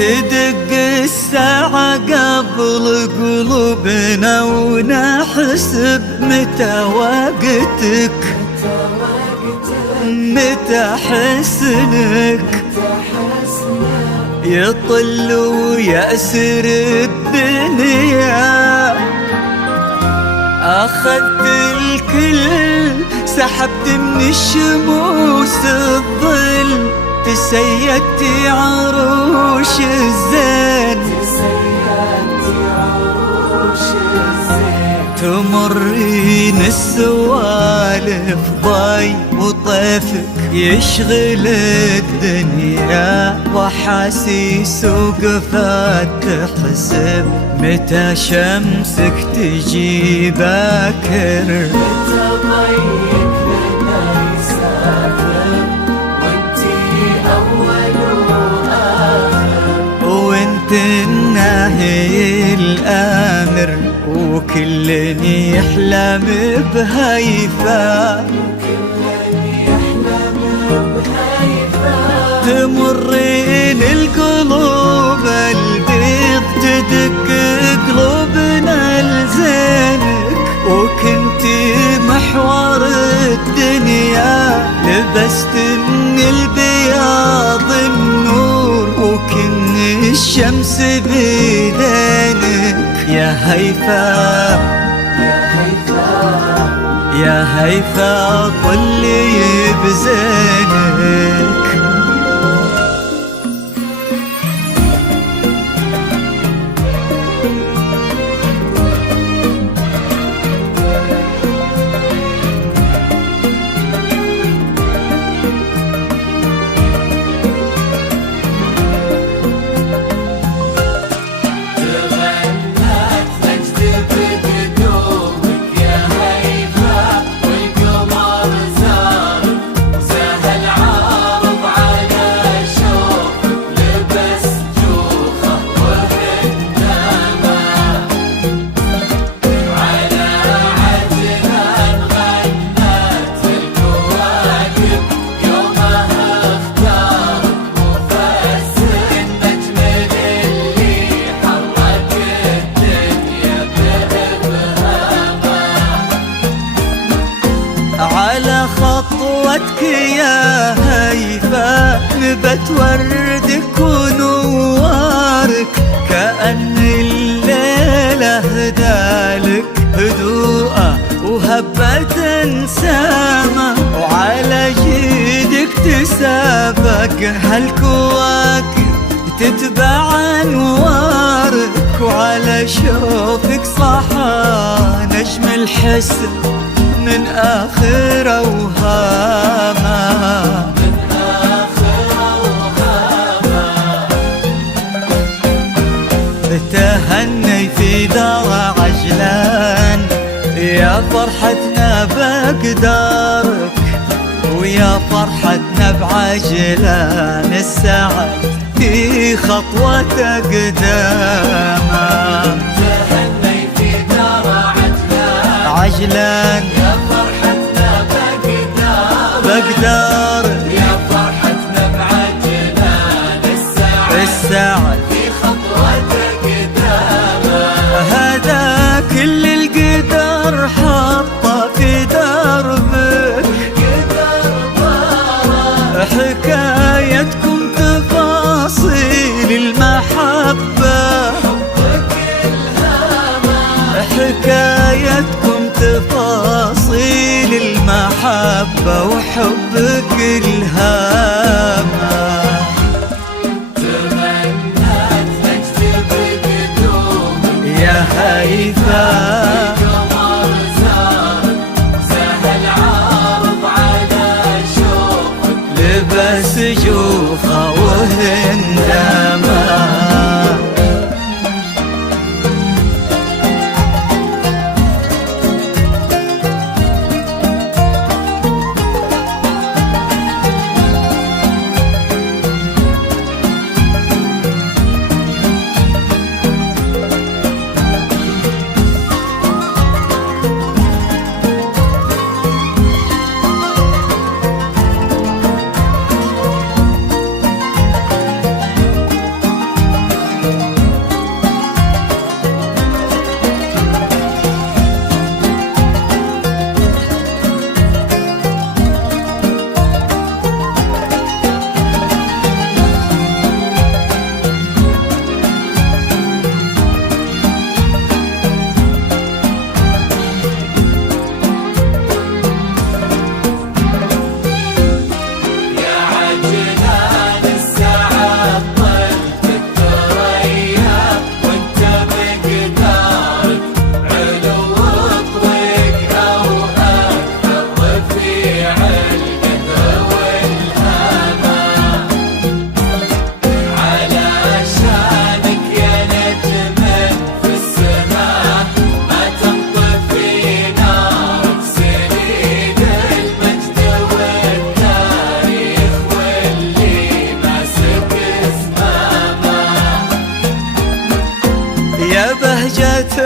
تدق الساعة قبل قلوبنا ونحسب متى وقتك، متى حسنك يطل ويأسر الدنيا. أخذت الكل سحبت من الشموس الظل، تسيدتي عروش الزين، تمرين السوالف ضي وطيفك يشغل الدنيا، واحاسيس وقفات تحسب متى شمسك تجي باكر، متى ضيق لنا يسافر وانتي أول وآخر، وانت الناهي الآمر وكل يحلم بهيفا، تمرين القلوب البيض تدق قلوبنا لزينك، وكنتي محور الدنيا لبست من البياض النور، وكن الشمس بيدينك يا هيفا يا هيفا طلي بزينك. على خطوتك يا هيفا نبت وردك ونوارك، كأن الليلة هدالك هدوءة وهبة سامة، وعلى جيدك تسابق هالكواكب تتبع انوارك، وعلى شوفك صحى نجم الحسن من آخر أوهامه، تهني في دار عجلان يا فرحتنا بقدارك، ويا فرحتنا بعجلان السعد في خطوة قدامه، تهني في دار عجلان يا فرحتنا بقدار، يا فرحتنا بعجلان السعد في خطوة قدامه، هذا كل القدر حطه في دربك، حكايتكم تفاصيل المحبة، حكايتكم تفاصيل المحبة وحبك الهامة، تمنت تجذب قدومك يا هيفا قمر زارك، سهل عارض على شوقك لبس جوفة وهندامة.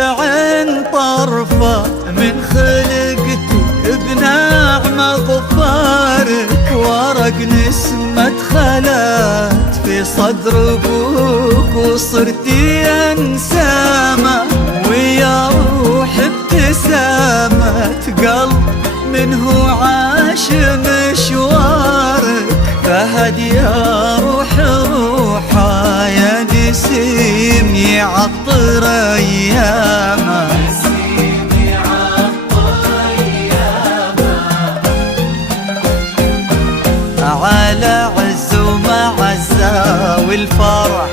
عن طرفه من خلقتي بنعمة غفارك، ورق نسمة خلات في صدر ابوك وصرت انسامه، ويا روح ابتسامة قلب منه عاش مشوارك، فهد يا روح روحه يا نسيم يعطر ايامه. على عز ومعزة والفرح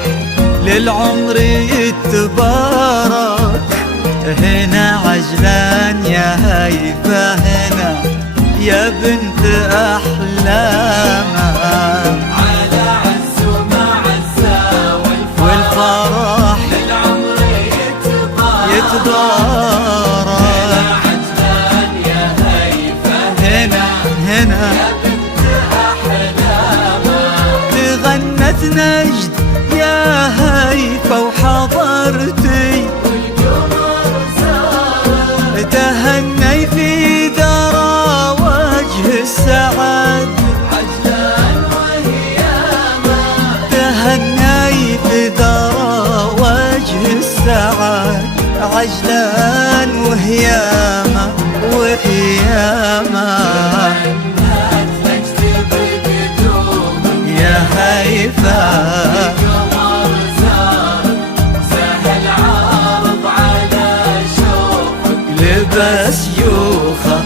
للعمر يتبارك، هنا عجلان يا هيفا هنا يا بنت أحلامه. على عز ومعزة والفرح للعمر يتبارك، هنا عجلان يا هيفا هنا هنا تغنت نجد يا هيفا وحضرتي، والقمر زار تهني في درى وجه السعد، عجلان وهيامة تهني في درى وجه السعد، عجلان وهيامة وهيامة. يا هيفا القمر زار سهل عارض على شوفك، لبس يوخه